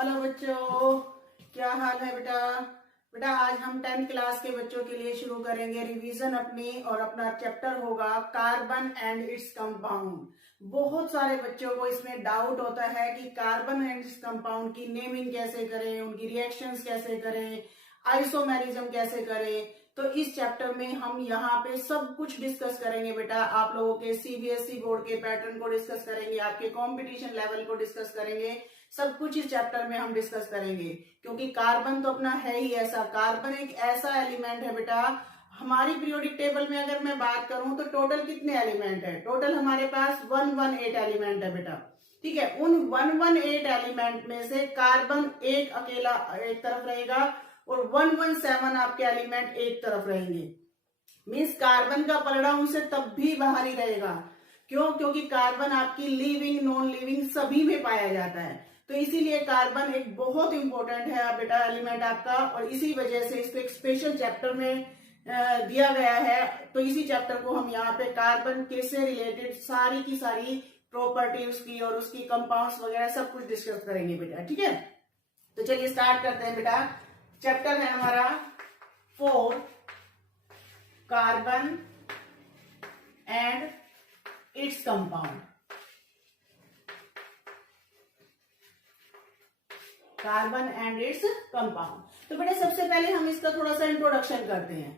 Hello बच्चों, क्या हाल है बेटा। बेटा आज हम 10th क्लास के बच्चों के लिए शुरू करेंगे रिवीजन अपनी, और अपना चैप्टर होगा कार्बन एंड इट्स कंपाउंड। बहुत सारे बच्चों को इसमें डाउट होता है कि कार्बन एंड इट्स कंपाउंड की नेमिंग कैसे करें, उनकी रिएक्शंस कैसे करें, आइसोमेरिज्म कैसे करें। तो इस चैप्टर में हम यहाँ पे सब कुछ डिस्कस करेंगे बेटा। आप लोगों के सीबीएसई बोर्ड के पैटर्न को डिस्कस करेंगे, आपके कंपटीशन लेवल को डिस्कस करेंगे, सब कुछ इस चैप्टर में हम डिस्कस करेंगे। क्योंकि कार्बन तो अपना है ही ऐसा, कार्बन एक ऐसा एलिमेंट है बेटा। हमारी पीरियोडिक टेबल में अगर मैं बात करूं तो टोटल कितने एलिमेंट है, टोटल हमारे पास 118 एलिमेंट है बेटा। ठीक है, उन 118 एलिमेंट में से कार्बन एक अकेला एक तरफ रहेगा और 117 आपके एलिमेंट एक तरफ रहेंगे। मीन्स कार्बन का पलड़ा उनसे तब भी बाहर ही रहेगा। क्यों? क्योंकि कार्बन आपकी लिविंग नॉन लिविंग सभी में पाया जाता है। तो इसीलिए कार्बन एक बहुत इंपॉर्टेंट है बेटा एलिमेंट आपका, और इसी वजह से इसको एक स्पेशल चैप्टर में दिया गया है। तो इसी चैप्टर को हम यहाँ पे कार्बन के से रिलेटेड सारी की सारी प्रॉपर्टी उसकी और उसकी कंपाउंड्स वगैरह सब कुछ डिस्कस करेंगे बेटा। ठीक है, तो चलिए स्टार्ट करते हैं बेटा। चैप्टर है हमारा 4 carbon and its compound. Carbon and its compound. तो बेटा सबसे पहले हम इसका थोड़ा सा इंट्रोडक्शन करते हैं।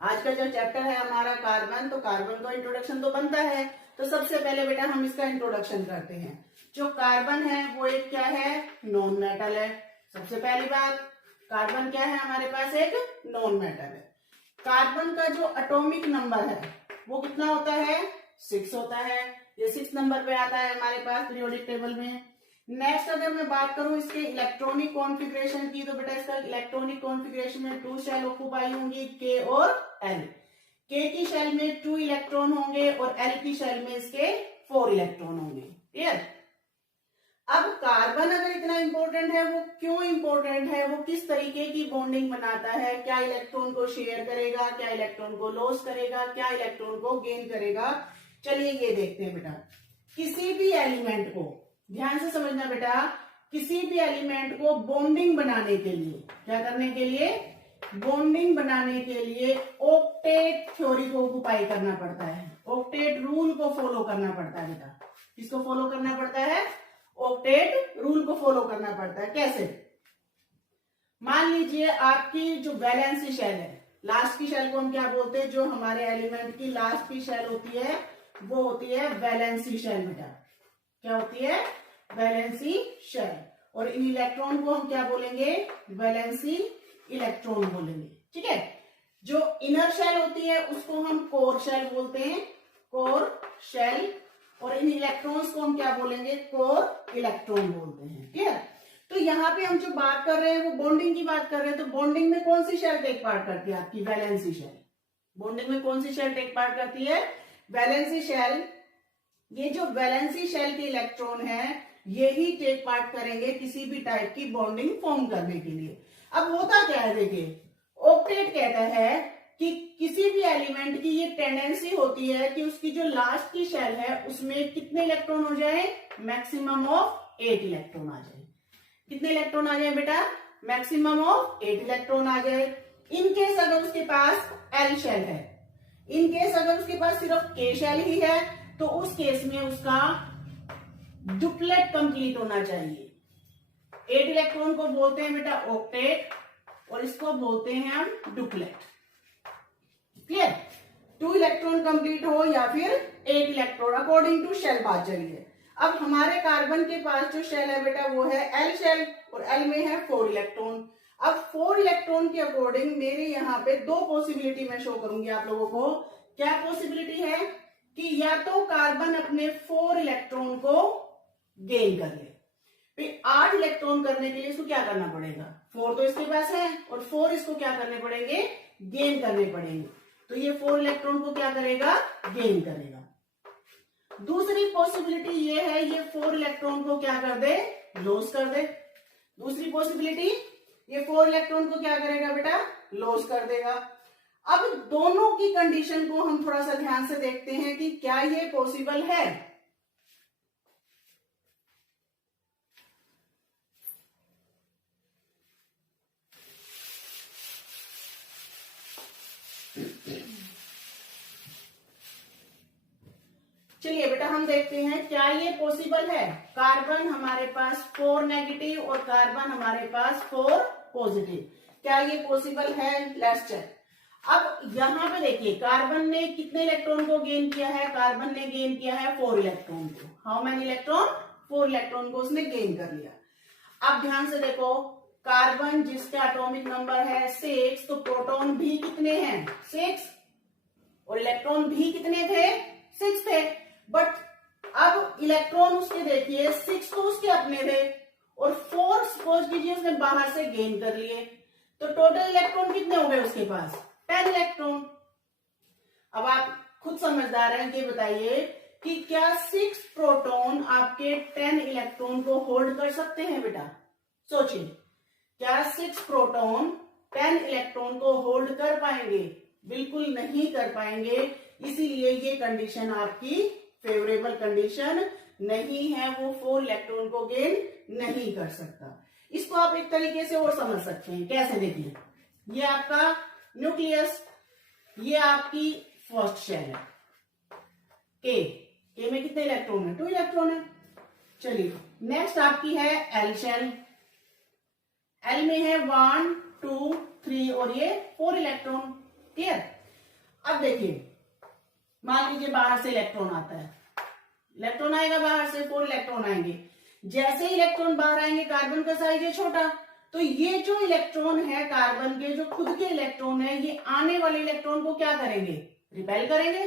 आज का जो चैप्टर है हमारा कार्बन, तो कार्बन का इंट्रोडक्शन तो बनता है। तो सबसे पहले बेटा हम इसका इंट्रोडक्शन करते हैं। जो कार्बन है वो एक क्या है, नॉन मेटल है। सबसे पहली बात, कार्बन क्या है हमारे पास, एक नॉन मेटल है। कार्बन का जो एटॉमिक नंबर है वो कितना होता है, 6 होता है। ये 6 नंबर पे आता है हमारे पास पीरियोडिक टेबल में। नेक्स्ट अगर मैं बात करूं इसके इलेक्ट्रॉनिक कॉन्फ़िगरेशन की, तो बेटा इसका इलेक्ट्रॉनिक कॉन्फ़िगरेशन में 2 शेल ऑक्युपाई होंगी, के और एल। के की शेल में 2 इलेक्ट्रॉन होंगे और एल की शेल में इसके 4 इलेक्ट्रॉन होंगे। क्लियर? अब कार्बन अगर इतना इंपॉर्टेंट है, वो क्यों इंपॉर्टेंट है, वो किस तरीके की बॉन्डिंग बनाता है, क्या इलेक्ट्रॉन को शेयर करेगा, क्या इलेक्ट्रॉन को लॉस करेगा, क्या इलेक्ट्रॉन को गेन करेगा, चलिए ये देखते हैं बेटा। किसी भी एलिमेंट को ध्यान से समझना बेटा, किसी भी एलिमेंट को बॉन्डिंग बनाने के लिए, क्या करने के लिए, बॉन्डिंग बनाने के लिए ऑक्टेट थ्योरी को ऑक्युपाई करना पड़ता है, ऑक्टेट रूल को फॉलो करना पड़ता है बेटा। किसको फॉलो करना पड़ता है, ऑक्टेट रूल को फॉलो करना पड़ता है। कैसे? मान लीजिए आपकी जो वैलेंसी शेल है, लास्ट की शेल को हम क्या बोलते हैं, जो हमारे एलिमेंट की लास्ट की शेल होती है वो होती है वैलेंसी शेल बेटा। क्या होती है, वैलेंसी शेल। और इन इलेक्ट्रॉन को हम क्या बोलेंगे, वैलेंसी इलेक्ट्रॉन बोलेंगे। ठीक है, जो इनर शेल होती है उसको हम कोर शेल बोलते हैं, कोर शेल। और इन इलेक्ट्रॉन्स को हम क्या बोलेंगे, कोर इलेक्ट्रॉन बोलते हैं। क्लियर? तो यहाँ पे हम जो बात कर रहे हैं वो बॉन्डिंग की बात कर रहे हैं। तो बॉन्डिंग में कौन सी शेल टेक पार्ट करती है, आपकी वैलेंसी शेल। बॉन्डिंग में कौन सी शेल टेक पार्ट करती है, वैलेंसी शेल। ये जो वैलेंसी शेल के इलेक्ट्रॉन है यही टेक पार्ट करेंगे किसी भी टाइप की बॉन्डिंग फॉर्म करने के लिए। अब होता क्या है, देखिए ऑक्टेट कहता है कि किसी भी एलिमेंट की ये टेंडेंसी होती है कि उसकी जो लास्ट की शेल है उसमें कितने इलेक्ट्रॉन हो जाए, मैक्सिमम ऑफ 8 इलेक्ट्रॉन आ जाए। कितने इलेक्ट्रॉन आ जाए बेटा, मैक्सिमम ऑफ 8 इलेक्ट्रॉन आ जाए। इन केस अगर उसके पास एल शेल है, इन केस अगर उसके पास सिर्फ के शेल ही है, तो उस केस में उसका डुप्लेट कंप्लीट होना चाहिए। 8 इलेक्ट्रॉन को बोलते हैं बेटा ऑक्टेट, और इसको बोलते हैं हम डुप्लेट। क्लियर? 2 इलेक्ट्रॉन कंप्लीट हो या फिर 8 इलेक्ट्रॉन, अकॉर्डिंग टू शेल बात चलिए। अब हमारे कार्बन के पास जो शेल है बेटा वो है एल शेल, और एल में है 4 इलेक्ट्रॉन। अब 4 इलेक्ट्रॉन के अकॉर्डिंग मेरे यहाँ पे 2 पॉसिबिलिटी मैं शो करूंगी आप लोगों को। क्या पॉसिबिलिटी है कि या तो कार्बन अपने 4 इलेक्ट्रॉन को गेन कर ले। फिर 8 इलेक्ट्रॉन करने के लिए इसको क्या करना पड़ेगा, 4 तो इसके पास है और 4 इसको क्या करने पड़ेंगे, गेन करने पड़ेंगे। तो ये 4 इलेक्ट्रॉन को क्या करेगा, गेन करेगा। दूसरी पॉसिबिलिटी ये है ये 4 इलेक्ट्रॉन को क्या कर दे, लॉस कर दे। दूसरी पॉसिबिलिटी, ये 4 इलेक्ट्रॉन को क्या करेगा बेटा, लॉस कर देगा। अब दोनों की कंडीशन को हम थोड़ा सा ध्यान से देखते हैं कि क्या ये पॉसिबल है। चलिए बेटा हम देखते हैं क्या ये पॉसिबल है। कार्बन हमारे पास 4 नेगेटिव और कार्बन हमारे पास 4 पॉजिटिव, क्या ये पॉसिबल है? Let's check. अब यहाँ पे देखिए कार्बन ने कितने इलेक्ट्रॉन को गेन किया है? कार्बन ने गेन किया है 4 इलेक्ट्रॉन को। How many electron? 4 इलेक्ट्रॉन को उसने गेन कर लिया। अब ध्यान से देखो, कार्बन जिसका एटॉमिक नंबर है 6, तो प्रोटॉन भी कितने हैं? 6, और इलेक्ट्रॉन भी कितने थे? 6 थे। बट अब इलेक्ट्रॉन उसके देखिए 6 तो उसके अपने थे और 4 सपोज कीजिए उसने बाहर से गेन कर लिए, तो टोटल इलेक्ट्रॉन कितने हो गए उसके पास? 10 इलेक्ट्रॉन। अब आप खुद समझदार हैं, ये बताइए कि क्या 6 प्रोटॉन आपके 10 इलेक्ट्रॉन को होल्ड कर सकते हैं बेटा? सोचिए, क्या 6 प्रोटॉन 10 इलेक्ट्रॉन को होल्ड कर पाएंगे? बिल्कुल नहीं कर पाएंगे। इसीलिए ये कंडीशन आपकी फेवरेबल कंडीशन नहीं है, वो 4 इलेक्ट्रॉन को गेन नहीं कर सकता। इसको आप एक तरीके से और समझ सकते हैं, कैसे? देखिए, ये आपका न्यूक्लियस, ये आपकी फर्स्ट शेल है। के में कितने इलेक्ट्रॉन है? 2 इलेक्ट्रॉन है। चलिए नेक्स्ट आपकी है एल शेल। एल में है 1, 2, 3 और ये 4 इलेक्ट्रॉन। क्लियर? अब देखिए, मान लीजिए बाहर से इलेक्ट्रॉन आता है, इलेक्ट्रॉन आएगा बाहर से, 4 इलेक्ट्रॉन आएंगे। जैसे ही इलेक्ट्रॉन बाहर आएंगे, कार्बन का साइज है छोटा, तो ये जो इलेक्ट्रॉन है कार्बन के, जो खुद के इलेक्ट्रॉन है, ये आने वाले इलेक्ट्रॉन को क्या करेंगे? रिपेल करेंगे।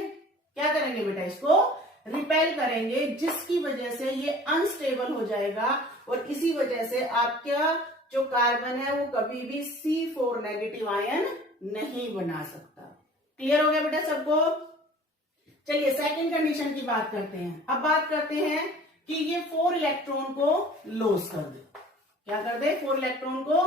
क्या करेंगे बेटा? इसको रिपेल करेंगे, जिसकी वजह से ये अनस्टेबल हो जाएगा और इसी वजह से आपका जो कार्बन है वो कभी भी C4 नेगेटिव आयन नहीं बना सकता। क्लियर हो गया बेटा सबको? चलिए सेकंड कंडीशन की बात करते हैं। अब बात करते हैं कि ये 4 इलेक्ट्रॉन को लॉस कर दे। क्या कर दे? 4 इलेक्ट्रॉन को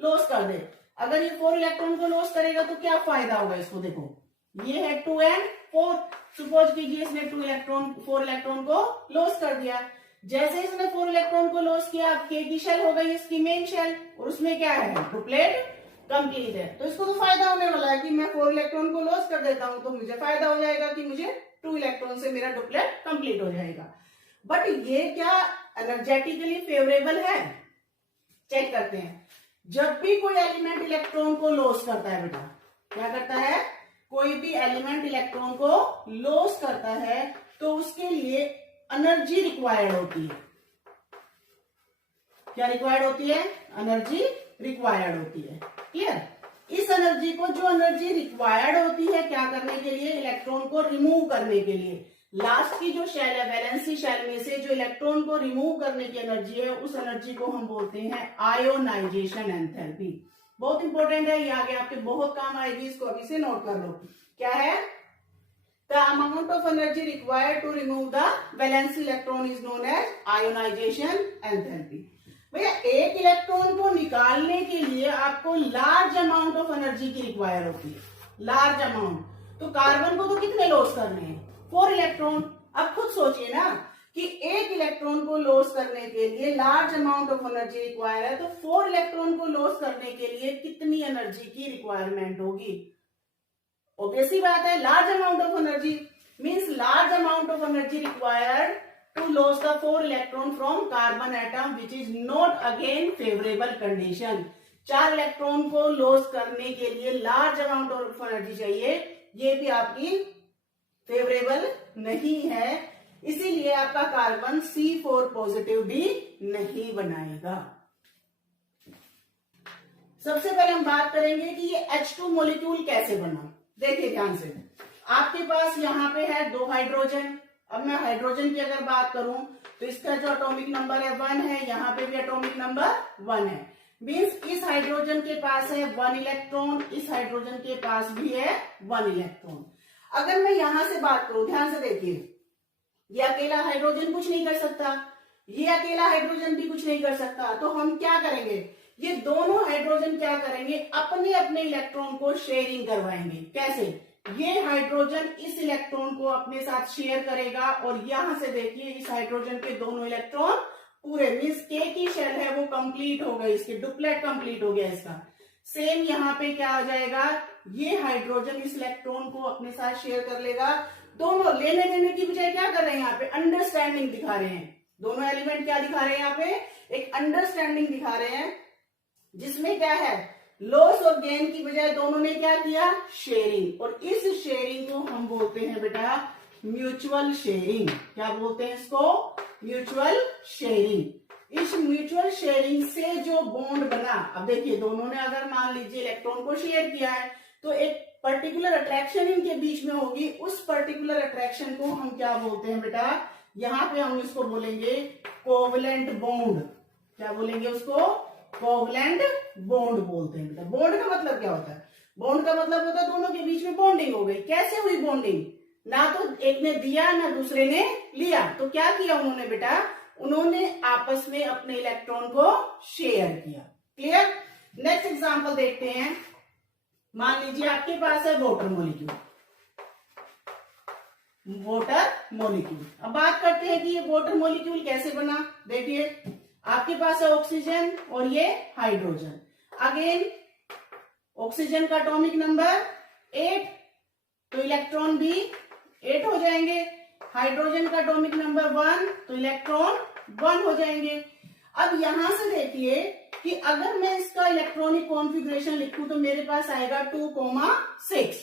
लॉस कर दे। अगर ये 4 इलेक्ट्रॉन को लॉस करेगा तो क्या फायदा होगा इसको? देखो, ये है 2 and 4। सपोज कीजिए इसने 4 इलेक्ट्रॉन को लॉस कर दिया। जैसे इसने 4 इलेक्ट्रॉन को लॉस किया, अब के की शेल हो गई इसकी मेन शेल, और उसमें क्या है? ट्रिपलेट कंप्लीट है। तो इसको तो फायदा होने वाला है कि मैं 4 इलेक्ट्रॉन को लॉस कर देता हूं, तो मुझे फायदा हो जाएगा कि मुझे 2 इलेक्ट्रॉन से मेरा डुप्लेट कंप्लीट हो जाएगा। बट ये क्या एनर्जेटिकली फेवरेबल है? चेक करते हैं। जब भी कोई एलिमेंट इलेक्ट्रॉन को लॉस करता है बेटा, क्या करता है? कोई भी एलिमेंट इलेक्ट्रॉन को लॉस करता है तो उसके लिए एनर्जी रिक्वायर्ड होती है। क्या रिक्वायर्ड होती है? एनर्जी रिक्वायर्ड होती है। क्लियर? इस एनर्जी को, जो एनर्जी रिक्वायर्ड होती है क्या करने के लिए? इलेक्ट्रॉन को रिमूव करने के लिए। लास्ट की जो शेल है, वैलेंसी शेल में से जो इलेक्ट्रॉन को रिमूव करने की एनर्जी है, उस एनर्जी को हम बोलते हैं आयोनाइजेशन एंथैल्पी। बहुत इंपॉर्टेंट है, ये आगे आपके बहुत काम आएगी, इसको अभी से नोट कर लो। क्या है? The amount of energy required to remove the valency electron is known as ionisation enthalpy. भैया एक इलेक्ट्रॉन को निकालने के लिए आपको लार्ज अमाउंट ऑफ एनर्जी की रिक्वायर होती है, लार्ज अमाउंट। तो कार्बन को तो कितने लॉस करने हैं? 4 इलेक्ट्रॉन। अब खुद सोचिए ना कि एक इलेक्ट्रॉन को लॉस करने के लिए large amount of energy require है, तो 4 इलेक्ट्रॉन को लॉस करने के लिए कितनी एनर्जी की रिक्वायरमेंट होगी? ऑब्वियसली बात है, large amount of energy means large amount of energy required to lose the 4 electron from carbon atom which is not again favorable condition। 4 electron को लॉस करने के लिए लार्ज अमाउंट ऑफ एनर्जी चाहिए, ये भी आपकी फेवरेबल नहीं है। इसीलिए आपका कार्बन C4 पॉजिटिव भी नहीं बनाएगा। सबसे पहले हम बात करेंगे कि ये H2 मॉलिक्यूल कैसे बना। देखिए ध्यान से, आपके पास यहाँ पे है 2 हाइड्रोजन। अब मैं हाइड्रोजन की अगर बात करूं तो इसका जो एटॉमिक नंबर है 1 है, यहाँ पे भी एटॉमिक नंबर 1 है। मींस इस हाइड्रोजन के पास है 1 इलेक्ट्रॉन, इस हाइड्रोजन के पास भी है 1 इलेक्ट्रॉन। अगर मैं यहां से बात करूं, ध्यान से देखिए, ये अकेला हाइड्रोजन कुछ नहीं कर सकता, ये अकेला हाइड्रोजन भी कुछ नहीं कर सकता। तो हम क्या करेंगे? ये दोनों हाइड्रोजन क्या करेंगे? अपने अपने इलेक्ट्रॉन को शेयरिंग करवाएंगे। कैसे? ये हाइड्रोजन इस इलेक्ट्रॉन को अपने साथ शेयर करेगा और यहां से देखिए इस हाइड्रोजन के दोनों इलेक्ट्रॉन पूरे, मींस के की शेल है वो कंप्लीट हो गई, इसकी डुप्लेट कंप्लीट हो गया इसका। सेम यहाँ पे क्या हो जाएगा? ये हाइड्रोजन इस इलेक्ट्रॉन को अपने साथ शेयर कर लेगा। दोनों लेने देने की बजाय क्या कर रहे हैं अंडरस्टैंडिंग दिखा रहे हैं। दोनों एलिमेंट क्या दिखा रहे हैं यहाँ पे, एक अंडरस्टैंडिंग दिखा रहे हैं, जिसमें क्या है, लॉस और गेन की बजाय दोनों ने क्या किया, शेयरिंग। और इस शेयरिंग को हम बोलते हैं बेटा म्यूचुअल शेयरिंग। क्या बोलते हैं इसको, म्यूचुअल शेयरिंग। इस म्यूचुअल शेयरिंग से जो बॉन्ड बना, अब देखिए दोनों ने अगर मान लीजिए इलेक्ट्रॉन को शेयर किया है तो एक पर्टिकुलर अट्रैक्शन इनके बीच में होगी। उस पर्टिकुलर अट्रैक्शन को हम क्या बोलते हैं बेटा, यहां पे हम इसको बोलेंगे कोवलेंट बॉन्ड। क्या बोलेंगे उसको, कोवलेंट बॉन्ड बोलते हैं बेटा। बॉन्ड का मतलब क्या होता है, बॉन्ड का मतलब होता है दोनों के बीच में बॉन्डिंग हो गई। कैसे हुई बॉन्डिंग, ना तो एक ने दिया ना दूसरे ने लिया, तो क्या किया उन्होंने बेटा, उन्होंने आपस में अपने इलेक्ट्रॉन को शेयर किया। क्लियर। नेक्स्ट एग्जांपल देखते हैं। मान लीजिए आपके पास है वाटर मॉलिक्यूल, वाटर मॉलिक्यूल। अब बात करते हैं कि ये वाटर मॉलिक्यूल कैसे बना। देखिए आपके पास है ऑक्सीजन और ये हाइड्रोजन। अगेन ऑक्सीजन का एटॉमिक नंबर 8, तो इलेक्ट्रॉन भी 8 हो जाएंगे। हाइड्रोजन का एटॉमिक नंबर 1, तो इलेक्ट्रॉन 1 हो जाएंगे। अब यहां से देखिए कि अगर मैं इसका इलेक्ट्रॉनिक कॉन्फ़िगरेशन लिखूं तो मेरे पास आएगा 2,6।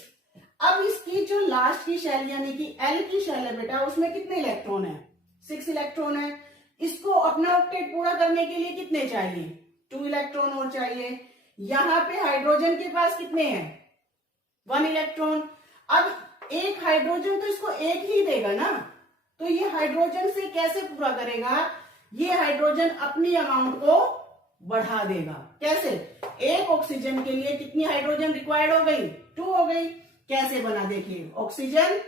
अब इसकी जो लास्ट की शेल यानी कि एल की शेल है बेटा, उसमें कितने इलेक्ट्रॉन है, 6 इलेक्ट्रॉन है। इसको अपना ऑक्टेट पूरा करने के लिए कितने चाहिए, 2 इलेक्ट्रॉन और चाहिए। यहां पे हाइड्रोजन के पास कितने हैं, 1 इलेक्ट्रॉन। अब एक हाइड्रोजन तो इसको एक ही देगा ना, तो ये हाइड्रोजन से कैसे पूरा करेगा, ये हाइड्रोजन अपनी अमाउंट को बढ़ा देगा। कैसे, एक ऑक्सीजन के लिए कितनी हाइड्रोजन रिक्वायर्ड हो गई, 2 हो गई। कैसे बना देखिए, ऑक्सीजन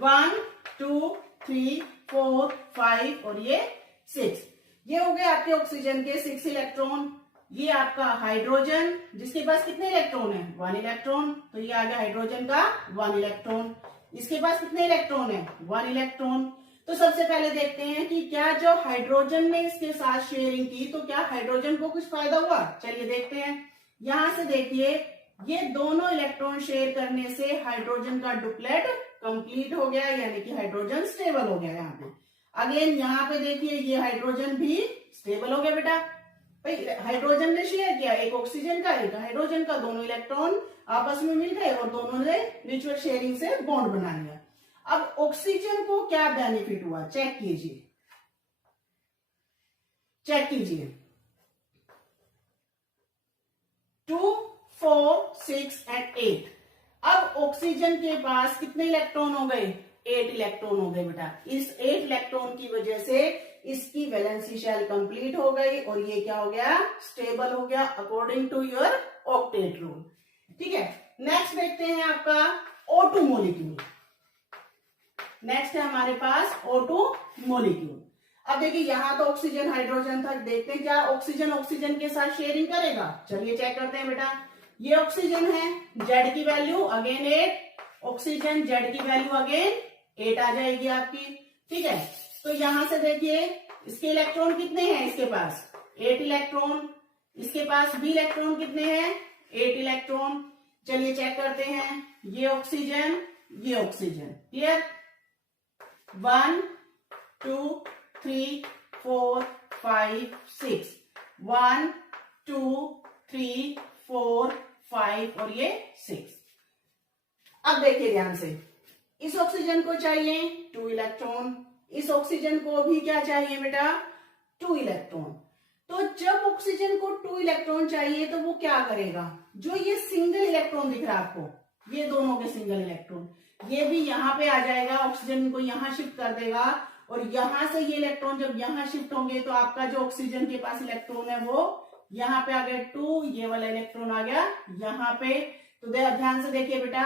1 2 3 4 5 और ये 6, ये हो गए आपके ऑक्सीजन के 6 इलेक्ट्रॉन। ये आपका हाइड्रोजन जिसके पास कितने इलेक्ट्रॉन है, 1 इलेक्ट्रॉन, तो ये आ गया हाइड्रोजन का 1 इलेक्ट्रॉन। इसके पास कितने इलेक्ट्रॉन है, 1 इलेक्ट्रॉन। तो सबसे पहले देखते हैं कि क्या जो हाइड्रोजन ने इसके साथ शेयरिंग की तो क्या हाइड्रोजन को कुछ फायदा हुआ। चलिए देखते हैं। यहां से देखिए ये दोनों इलेक्ट्रॉन शेयर करने से हाइड्रोजन का डुप्लेट कंप्लीट हो गया, यानी कि हाइड्रोजन स्टेबल हो गया। यहाँ पे अगेन यहाँ पे देखिए ये हाइड्रोजन भी स्टेबल हो गया बेटा। भाई हाइड्रोजन ने शेयर किया, एक ऑक्सीजन का एक हाइड्रोजन का, दोनों इलेक्ट्रॉन आपस में मिल गए और दोनों ने म्यूचुअल शेयरिंग से बॉन्ड बना लिया। अब ऑक्सीजन को क्या बेनिफिट हुआ, चेक कीजिए, चेक कीजिए। 2 4 6 एंड 8। अब ऑक्सीजन के पास कितने इलेक्ट्रॉन हो गए, 8 इलेक्ट्रॉन हो गए बेटा। इस 8 इलेक्ट्रॉन की वजह से इसकी वैलेंसी शेल कंप्लीट हो गई और ये क्या हो गया, स्टेबल हो गया according to your octet rule. ठीक है। नेक्स्ट देखते हैं आपका O2 मॉलिक्यूल। नेक्स्ट है हमारे पास O2 मॉलिक्यूल। अब देखिए यहां तो ऑक्सीजन हाइड्रोजन था, देखते हैं क्या ऑक्सीजन ऑक्सीजन के साथ शेयरिंग करेगा। चलिए चेक करते हैं बेटा। ये ऑक्सीजन है, जेड की वैल्यू अगेन 8, ऑक्सीजन जेड की वैल्यू अगेन 8 आ जाएगी आपकी। ठीक है। तो यहां से देखिए इसके इलेक्ट्रॉन कितने हैं, इसके पास 8 इलेक्ट्रॉन, इसके पास भी इलेक्ट्रॉन कितने हैं, 8 इलेक्ट्रॉन। चलिए चेक करते हैं, ये ऑक्सीजन ये ऑक्सीजन। क्लियर। 1 2 3 4 5 6, 1 2 3 4 5 और ये 6। अब देखिए ध्यान से, इस ऑक्सीजन को चाहिए 2 इलेक्ट्रॉन, इस ऑक्सीजन को भी क्या चाहिए बेटा, 2 इलेक्ट्रॉन। तो जब ऑक्सीजन को 2 इलेक्ट्रॉन चाहिए तो वो क्या करेगा, जो ये सिंगल इलेक्ट्रॉन दिख रहा है आपको, ये दोनों के सिंगल इलेक्ट्रॉन, ये भी यहाँ पे आ जाएगा, ऑक्सीजन को यहाँ शिफ्ट कर देगा और यहां से ये इलेक्ट्रॉन जब यहाँ शिफ्ट होंगे तो आपका जो ऑक्सीजन के पास इलेक्ट्रॉन है वो यहाँ पे आ गया 2, ये वाला इलेक्ट्रॉन आ गया यहाँ पे। तो ध्यान से देखिए बेटा,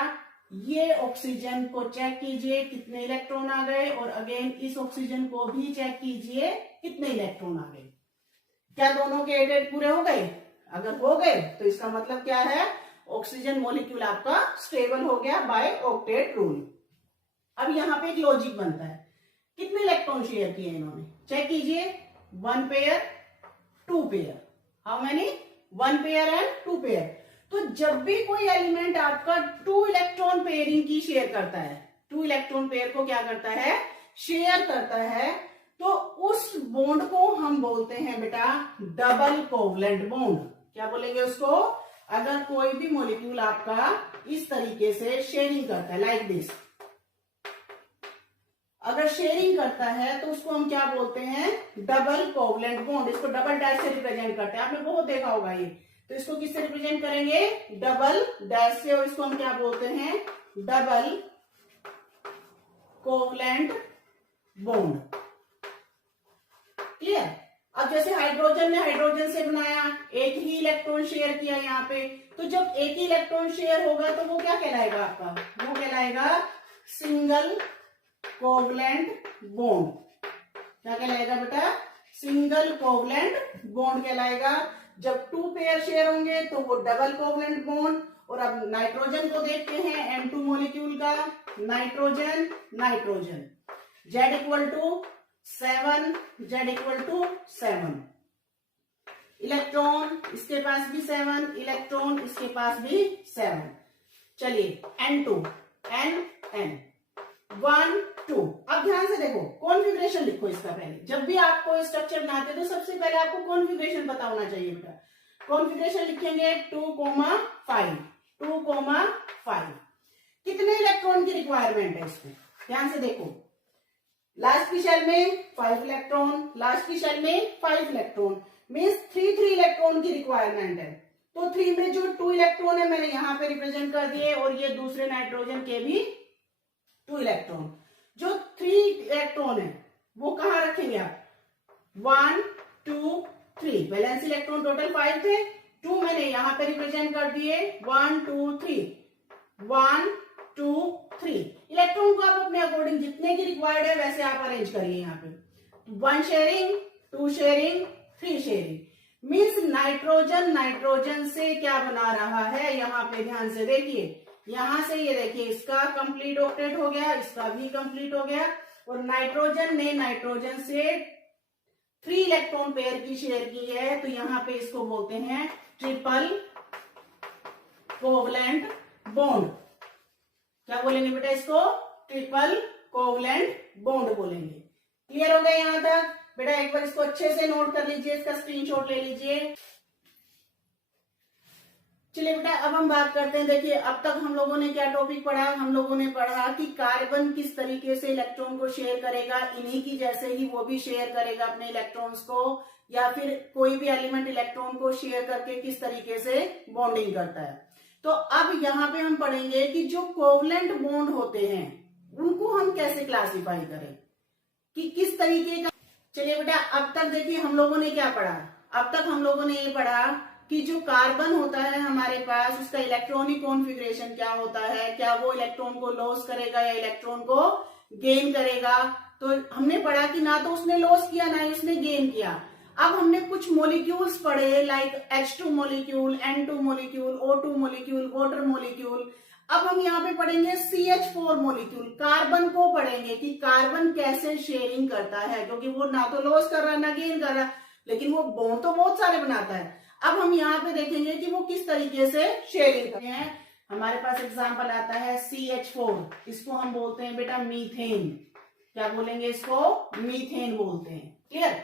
ये ऑक्सीजन को चेक कीजिए कितने इलेक्ट्रॉन आ गए और अगेन इस ऑक्सीजन को भी चेक कीजिए कितने इलेक्ट्रॉन आ गए। क्या दोनों के 8 पूरे हो गए? अगर हो गए तो इसका मतलब क्या है, ऑक्सीजन मॉलिक्यूल आपका स्टेबल हो गया बाय ऑक्टेट रूल। अब यहाँ पे एक लॉजिक बनता है, कितने इलेक्ट्रॉन शेयर किए इन्होंने, चेक कीजिए 1 pair 2 pair, how many, 1 pair and 2 pair. तो जब भी कोई एलिमेंट आपका 2 इलेक्ट्रॉन पेयरिंग की शेयर करता है, 2 इलेक्ट्रॉन पेयर को क्या करता है, शेयर करता है, तो उस बॉन्ड को हम बोलते हैं बेटा डबल कोवलेंट बॉन्ड। क्या बोलेंगे उसको? अगर कोई भी मॉलिक्यूल आपका इस तरीके से शेयरिंग करता है, लाइक दिस, अगर शेयरिंग करता है तो उसको हम क्या बोलते हैं? Double covalent bond. इसको डबल डैश से रिप्रेजेंट करते हैं, आपने बहुत देखा होगा ये। तो इसको किससे रिप्रेजेंट करेंगे? डबल डैश से, और इसको हम क्या बोलते हैं? Double covalent bond. क्लियर? अब जैसे हाइड्रोजन ने हाइड्रोजन से बनाया, एक ही इलेक्ट्रॉन शेयर किया यहाँ पे, तो जब एक ही इलेक्ट्रॉन शेयर होगा तो वो क्या कहलाएगा आपका? वो कहलाएगा सिंगल कोवलेंट बॉन्ड। क्या कहलाएगा बेटा? सिंगल कोवलेंट बॉन्ड कहलाएगा। जब 2 पेयर शेयर होंगे तो वो डबल कोवलेंट बॉन्ड। और अब नाइट्रोजन को देखते हैं, N2 मॉलिक्यूल का, nitrogen nitrogen, Z equal to 7, Z equal to 7, electron इसके पास भी 7, इलेक्ट्रॉन इसके पास भी 7। चलिए N2, N, N, 1, 2। अब ध्यान से देखो, कॉन्फ़िगरेशन लिखो इसका पहले। जब भी आपको स्ट्रक्चर बनाते हैं तो सबसे पहले आपको कॉन्फ़िगरेशन पता होना चाहिए बेटा। कॉन्फ़िगरेशन लिखेंगे 2,5, 2,5। कितने इलेक्ट्रॉन की रिक्वायरमेंट है इसमें? ध्यान से देखो, लास्ट की शेल में 5 इलेक्ट्रॉन, लास्ट की शेल में 5 इलेक्ट्रॉन, मीन्स 3 इलेक्ट्रॉन की रिक्वायरमेंट है। तो 3 में जो 2 इलेक्ट्रॉन है मैंने यहाँ पे रिप्रेजेंट कर दिए, और ये दूसरे नाइट्रोजन के भी 2 इलेक्ट्रॉन। जो 3 इलेक्ट्रॉन है वो कहाँ रखेंगे आप? 1, 2, 3। वैलेंस इलेक्ट्रॉन टोटल 5 थे, 2 मैंने यहाँ पे रिप्रेजेंट कर दिए, 1, 2, 3, 1, 2, 3। इलेक्ट्रॉन को आप अपने अकॉर्डिंग जितने की रिक्वायर्ड है वैसे आप अरेंज करिए यहाँ पे। 1 sharing, 2 sharing, 3 sharing. Means nitrogen nitrogen से क्या बना रहा है? यहाँ पे ध्यान से देखिए, यहां से ये देखिए, इसका कंप्लीट ऑक्टेट हो गया, इसका भी कंप्लीट हो गया, और नाइट्रोजन ने नाइट्रोजन से 3 इलेक्ट्रॉन पेयर की शेयर की है, तो यहाँ पे इसको बोलते हैं ट्रिपल कोवलेंट बॉन्ड। क्या बोलेंगे बेटा इसको? ट्रिपल कोवलेंट बॉन्ड बोलेंगे। क्लियर हो गया यहाँ तक? बेटा एक बार इसको अच्छे से नोट कर लीजिए, इसका स्क्रीनशॉट ले लीजिए। चलिए बेटा अब हम बात करते हैं। देखिए अब तक हम लोगों ने क्या टॉपिक पढ़ा? हम लोगों ने पढ़ा कि कार्बन किस तरीके से इलेक्ट्रॉन को शेयर करेगा, इन्हीं की जैसे ही वो भी शेयर करेगा अपने इलेक्ट्रॉन्स को, या फिर कोई भी एलिमेंट इलेक्ट्रॉन को शेयर करके किस तरीके से बॉन्डिंग करता है। तो अब यहाँ पे हम पढ़ेंगे कि जो कोवलेंट बॉन्ड होते हैं उनको हम कैसे क्लासिफाई करें, कि किस तरीके का। चलिए बेटा अब तक देखिए हम लोगों ने क्या पढ़ा? अब तक हम लोगों ने ये पढ़ा कि जो कार्बन होता है हमारे पास, उसका इलेक्ट्रॉनिक कॉन्फ़िगरेशन क्या होता है, क्या वो इलेक्ट्रॉन को लॉस करेगा या इलेक्ट्रॉन को गेन करेगा। तो हमने पढ़ा कि ना तो उसने लॉस किया ना ही उसने गेन किया। अब हमने कुछ मॉलिक्यूल्स पढ़े, like H2 molecule, N2 molecule, O2 molecule, water molecule. अब हम यहाँ पे पढ़ेंगे CH4 मॉलिक्यूल, कार्बन को पढ़ेंगे कि कार्बन कैसे शेयरिंग करता है, क्योंकि वो ना तो लॉस कर रहा ना गेन कर रहा, लेकिन वो बॉन्ड तो बहुत सारे बनाता है। अब हम यहाँ पे देखेंगे कि वो किस तरीके से शेयरिंग करते हैं। हमारे पास एग्जांपल आता है CH4, इसको हम बोलते हैं बेटा मीथेन। क्या बोलेंगे इसको? मीथेन बोलते हैं। क्लियर?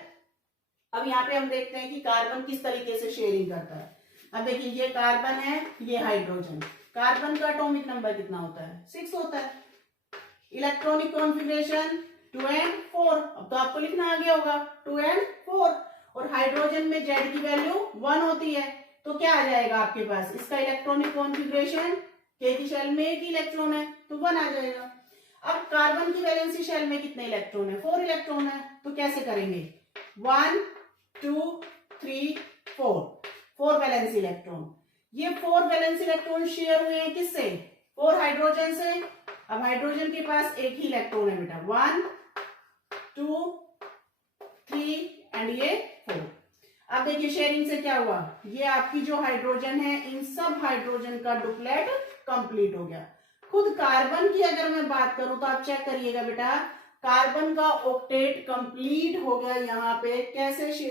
अब यहाँ पे हम देखते हैं कि कार्बन किस तरीके से शेयरिंग करता है। अब देखिए ये कार्बन है, ये हाइड्रोजन। कार्बन का एटॉमिक नंबर कितना होता है? 6 होता है। Electronic configuration 2 and 4। अब तो आपको लिखना आ गया होगा 2 and 4। और हाइड्रोजन में Z की वैल्यू 1 होती है, तो क्या आ जाएगा आपके पास? इसका इलेक्ट्रॉनिक कॉन्फ़िगरेशन, K की शेल में 1 इलेक्ट्रॉन है तो 1 आ जाएगा। अब कार्बन की वैलेंसी शेल में कितने इलेक्ट्रॉन है? 4 इलेक्ट्रॉन है। तो कैसे करेंगे? 1, 2, 3, 4 वैलेंसी इलेक्ट्रॉन। ये 4 वैलेंसी इलेक्ट्रॉन शेयर हुए हैं किससे? 4 हाइड्रोजन से। अब हाइड्रोजन के पास एक ही इलेक्ट्रॉन है बेटा, 1, 2, 3 एंड ये 4। अब देखिए शेयरिंग से क्या हुआ? ये आपकी जो हाइड्रोजन है, इन सब हाइड्रोजन का डुप्लेट कंप्लीट हो गया। खुद कार्बन की अगर मैं बात करूं तो आप चेक करिएगा बेटा, कार्बन का ऑक्टेट कंप्लीट हो गया। यहाँ पे कैसे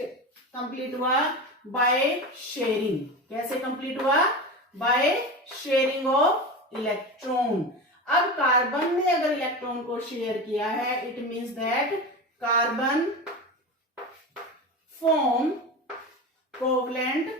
कंप्लीट हुआ? By sharing. कैसे कंप्लीट हुआ? By sharing of electron. अब कार्बन ने अगर इलेक्ट्रॉन को शेयर किया है, it means that carbon form covalent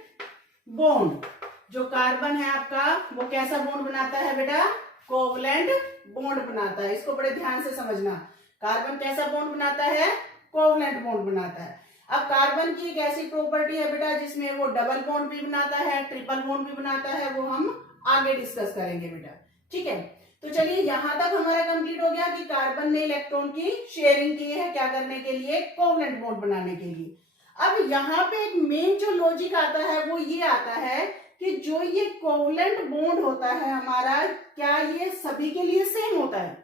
bond. जो कार्बन है आपका वो कैसा बॉन्ड बनाता है बेटा? कोवलेंट बॉन्ड बनाता है। इसको बड़े ध्यान से समझना। कार्बन कैसा बॉन्ड बनाता है? कोवलेंट बॉन्ड बनाता है। अब कार्बन की एक ऐसी प्रॉपर्टी है बेटा जिसमें वो डबल बॉन्ड भी बनाता है, ट्रिपल बॉन्ड भी बनाता है, वो हम आगे डिस्कस करेंगे बेटा। ठीक है, तो चलिए यहां तक हमारा कंप्लीट हो गया कि कार्बन ने इलेक्ट्रॉन की शेयरिंग की है, क्या करने के लिए? कोवलेंट बॉन्ड बनाने के लिए। अब यहाँ पे एक मेन जो लॉजिक आता है वो ये आता है कि जो ये कोवलेंट बॉन्ड होता है हमारा, क्या ये सभी के लिए सेम होता है?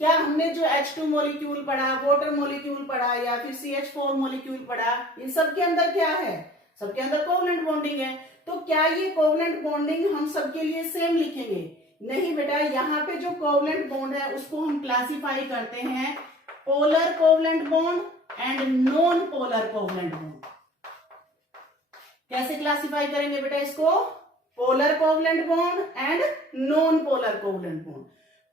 क्या हमने जो H2 मॉलिक्यूल पढ़ा, वाटर मॉलिक्यूल पढ़ा या फिर CH4 मॉलिक्यूल पढ़ा, इन सब के अंदर क्या है? सबके अंदर कोवलेंट बॉन्डिंग है। तो क्या ये कोवलेंट बॉन्डिंग हम सबके लिए सेम लिखेंगे? नहीं बेटा, यहाँ पे जो कोवलेंट बॉन्ड है उसको हम क्लासिफाई करते हैं polar covalent bond and non polar covalent bond. कैसे क्लासिफाई करेंगे बेटा इसको? Polar covalent bond and non polar covalent bond.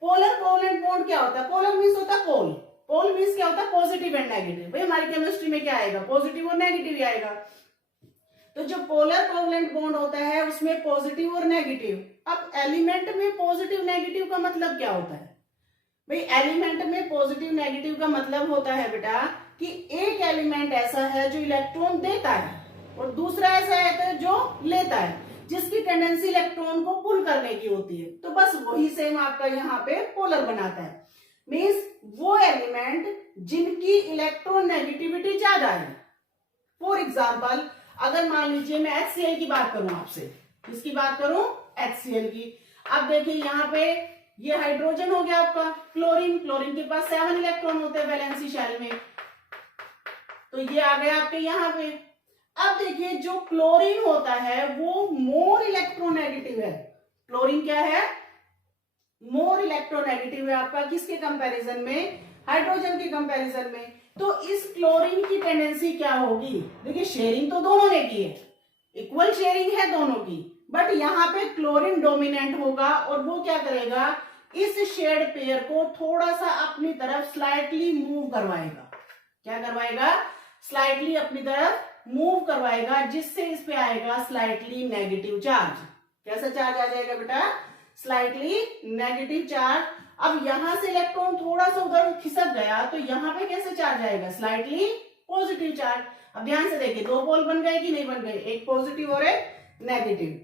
Polar covalent bond क्या होता है? पोलर मीन्स होता है पोल। पोल मीन्स क्या होता है? Positive and negative. भाई हमारी केमिस्ट्री में क्या आएगा? पॉजिटिव और नेगेटिव ही आएगा। तो जो पोलर कोवलेंट बॉन्ड होता है उसमें पॉजिटिव और नेगेटिव। अब एलिमेंट में पॉजिटिव नेगेटिव का मतलब क्या होता है? भाई एलिमेंट में पॉजिटिव नेगेटिव का मतलब होता है बेटा कि एक एलिमेंट ऐसा है जो इलेक्ट्रॉन देता है और दूसरा ऐसा है जो लेता है, जिसकी टेंडेंसी इलेक्ट्रॉन को पुल करने की होती है। तो बस वही सेम आपका यहाँ पे पोलर बनाता है। मीन्स वो एलिमेंट जिनकी इलेक्ट्रॉन नेगेटिविटी ज्यादा है। फॉर एग्जाम्पल, अगर मान लीजिए मैं HCl की बात करूं आपसे, किसकी बात करूं? HCl की। अब देखिए यहाँ पे ये हाइड्रोजन हो गया आपका, क्लोरीन। क्लोरीन के पास 7 इलेक्ट्रॉन होते हैं वैलेंसी शेल में, तो ये आ गया आपके यहाँ पे। अब देखिए जो क्लोरीन होता है वो मोर इलेक्ट्रोनेगेटिव है। क्लोरीन क्या है? मोर इलेक्ट्रोनेगेटिव है आपका, किसके कंपैरिजन में? हाइड्रोजन के कंपैरिजन में। तो इस क्लोरीन की टेंडेंसी क्या होगी? देखिए शेयरिंग तो दोनों ने की है, इक्वल शेयरिंग है दोनों की, बट यहाँ पे क्लोरीन डोमिनेंट होगा और वो क्या करेगा? इस शेड पेयर को थोड़ा सा अपनी तरफ स्लाइटली मूव करवाएगा। क्या करवाएगा? स्लाइटली अपनी तरफ मूव करवाएगा, जिससे इस पे आएगा स्लाइटली नेगेटिव चार्ज। कैसा चार्ज आ जाएगा बेटा? Slightly negative charge. अब यहां से इलेक्ट्रॉन थोड़ा सा उधर खिसक गया तो यहाँ पे कैसे चार्ज आएगा? Slightly positive charge. अब ध्यान से देखिए, दो पोल बन गए कि नहीं बन गए? एक पॉजिटिव और एक नेगेटिव।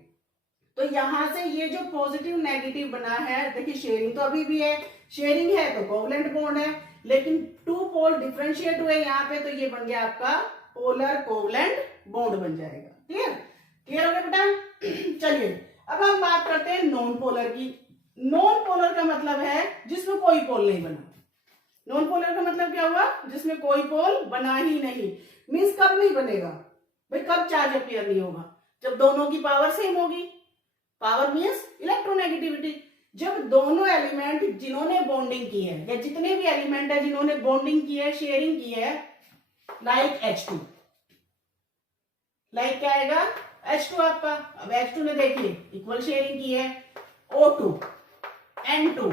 तो यहां से ये जो पॉजिटिव नेगेटिव बना है, देखिए शेयरिंग तो अभी भी है, शेयरिंग है तो कोवलेंट बॉन्ड है, लेकिन टू पोल डिफरेंशिएट हुए यहाँ पे, तो ये बन गया आपका पोलर कोवलेंट बॉन्ड बन जाएगा। क्लियर? क्लियर हो गया बेटा? चलिए अब हम बात करते हैं नॉन पोलर की। नॉन पोलर का मतलब है जिसमें कोई पोल नहीं बना। नॉन पोलर का मतलब क्या हुआ? जिसमें कोई पोल बना ही नहीं। मीन्स कब नहीं बनेगा भाई? कब चार्ज अपीयर नहीं होगा? जब दोनों की पावर सेम होगी। Power means electronegativity. जब दोनों एलिमेंट जिन्होंने बॉन्डिंग की है, या जितने भी एलिमेंट है जिन्होंने बॉन्डिंग की है, शेयरिंग की है, लाइक H2, लाइक क्या आएगा? H2 आपका। अब H2 ने देखिए इक्वल शेयरिंग की है O2, N2।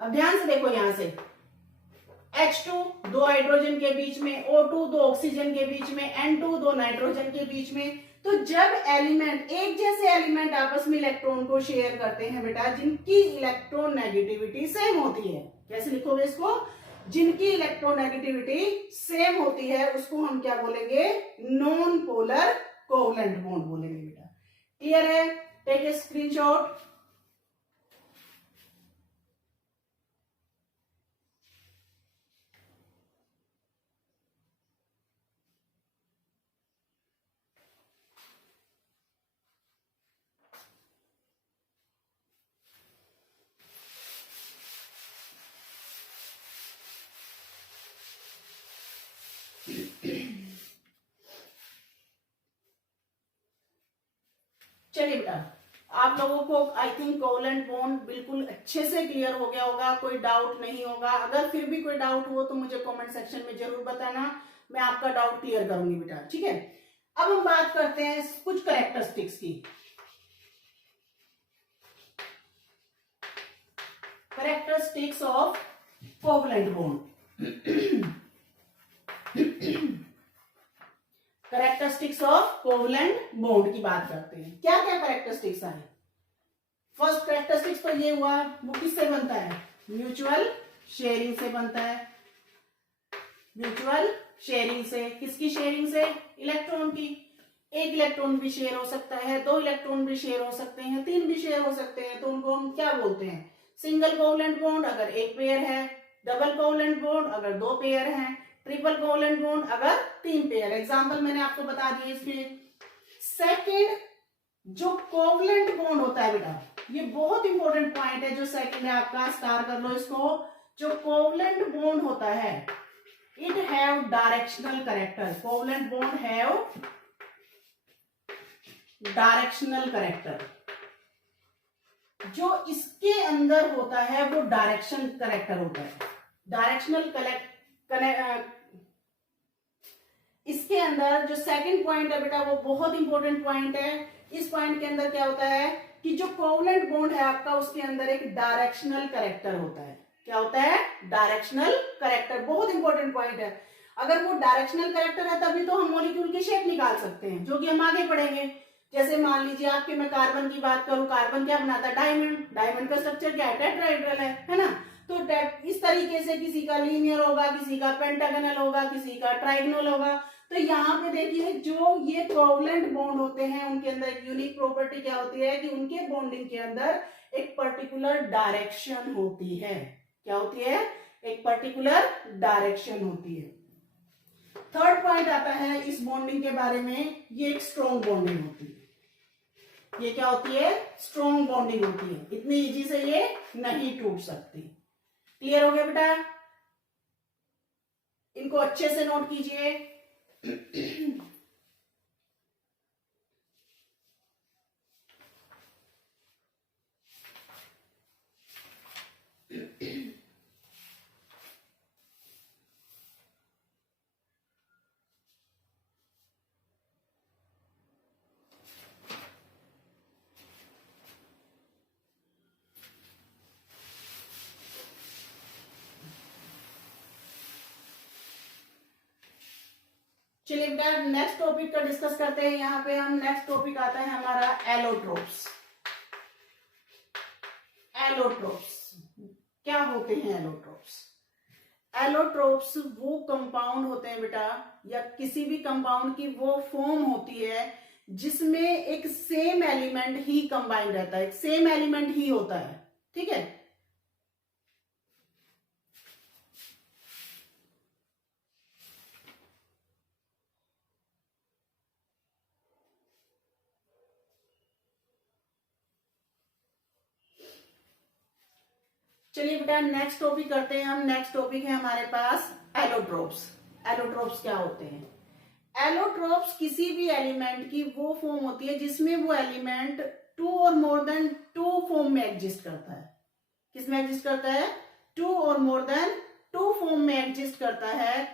अब ध्यान से देखो यहां से, H2 दो हाइड्रोजन के बीच में, O2 दो ऑक्सीजन के बीच में, N2 दो नाइट्रोजन के बीच में। तो जब एलिमेंट, एक जैसे एलिमेंट आपस में इलेक्ट्रॉन को शेयर करते हैं बेटा, जिनकी इलेक्ट्रॉन नेगेटिविटी सेम होती है, कैसे लिखोगे इसको? जिनकी इलेक्ट्रोनेगेटिविटी सेम होती है उसको हम क्या बोलेंगे? नॉन पोलर कोवलेंट बॉन्ड बोलेंगे बेटा। क्लियर है? Take a screenshot. चलिए बेटा, आप लोगों को आई थिंक कोवलेंट बॉन्ड बिल्कुल अच्छे से क्लियर हो गया होगा, कोई डाउट नहीं होगा। अगर फिर भी कोई डाउट हो तो मुझे कमेंट सेक्शन में जरूर बताना, मैं आपका डाउट क्लियर करूंगी बेटा। ठीक है, अब हम बात करते हैं कुछ कैरेक्टरिस्टिक्स की। Characteristics of covalent bond. Characteristics of covalent bond की बात करते हैं। क्या क्या कैरेक्टरिस्टिक्स है? फर्स्ट कैरेक्टरिस्टिक्स तो ये हुआ, वो किससे बनता है? म्यूचुअल शेयरिंग से बनता है। म्यूचुअल शेयरिंग से, किसकी शेयरिंग से? इलेक्ट्रॉन की। एक इलेक्ट्रॉन भी शेयर हो सकता है, 2 इलेक्ट्रॉन भी शेयर हो सकते हैं, 3 भी शेयर हो सकते हैं, तो उनको हम क्या बोलते हैं? सिंगल कोवलेंट बॉन्ड अगर एक पेयर है, डबल कोवलेंट बॉन्ड अगर 2 पेयर हैं, ट्रिपल कोवलेंट बॉन्ड अगर 3 पेयर। एग्जाम्पल मैंने आपको बता दिए इसके। सेकेंड, जो कोवलेंट बॉन्ड होता है बेटा, ये बहुत इंपॉर्टेंट पॉइंट है, जो सेकेंड है आपका, स्टार कर लो इसको। जो कोवलेंट बॉन्ड होता है, it have directional character. Covalent bond have directional character. जो इसके अंदर होता है वो डायरेक्शन कैरेक्टर होता है। डायरेक्शनल इसके अंदर जो सेकंड पॉइंट है बेटा, वो बहुत इंपॉर्टेंट पॉइंट है। इस पॉइंट के अंदर क्या होता है कि जो कोवलेंट बॉन्ड है आपका, उसके अंदर एक डायरेक्शनल कैरेक्टर होता है। क्या होता है? Directional character. बहुत इंपॉर्टेंट पॉइंट है। अगर वो डायरेक्शनल कैरेक्टर है तभी तो हम मॉलिक्यूल की शेप निकाल सकते हैं, जो कि हम आगे पढ़ेंगे। जैसे मान लीजिए आपके, मैं कार्बन की बात करूं, कार्बन क्या बनाता है? डायमंड। डायमंड का स्ट्रक्चर क्या है? टेट्राहेड्रल है ना। तो इस तरीके से किसी का लीनियर होगा, किसी का पेंटागनल होगा, किसी का ट्राइगोनल होगा। तो यहाँ पे देखिए, जो ये कोवलेंट बॉन्ड होते हैं, उनके अंदर एक यूनिक प्रॉपर्टी क्या होती है कि उनके बॉन्डिंग के अंदर एक पर्टिकुलर डायरेक्शन होती है। क्या होती है? एक पर्टिकुलर डायरेक्शन होती है। थर्ड पॉइंट आता है इस बॉन्डिंग के बारे में, ये एक स्ट्रॉन्ग बॉन्डिंग होती है। ये क्या होती है? स्ट्रॉन्ग बॉन्डिंग होती है। इतनी इजी से ये नहीं टूट सकती। क्लियर हो गया बेटा? इनको अच्छे से नोट कीजिए। चलिए बेटा, नेक्स्ट टॉपिक का डिस्कस करते हैं। यहाँ पे हम नेक्स्ट टॉपिक आता है हमारा एलोट्रोप्स। एलोट्रोप्स क्या होते हैं? एलोट्रोप्स, एलोट्रोप्स वो कंपाउंड होते हैं बेटा, या किसी भी कंपाउंड की वो फॉर्म होती है जिसमें एक सेम एलिमेंट ही कंबाइन रहता है, एक सेम एलिमेंट ही होता है। ठीक है? चलिए बेटा, नेक्स्ट टॉपिक करते हैं हम। नेक्स्ट टॉपिक है हमारे पास एलोट्रोप्स। एलोट्रोप्स क्या होते हैं? एलोट्रोप्स किसी भी एलिमेंट की वो फॉर्म होती है जिसमें वो एलिमेंट 2 और मोर देन 2 फॉर्म में एग्जिस्ट करता है। किसमें एग्जिस्ट करता है? 2 और मोर देन 2 फॉर्म में एग्जिस्ट करता है।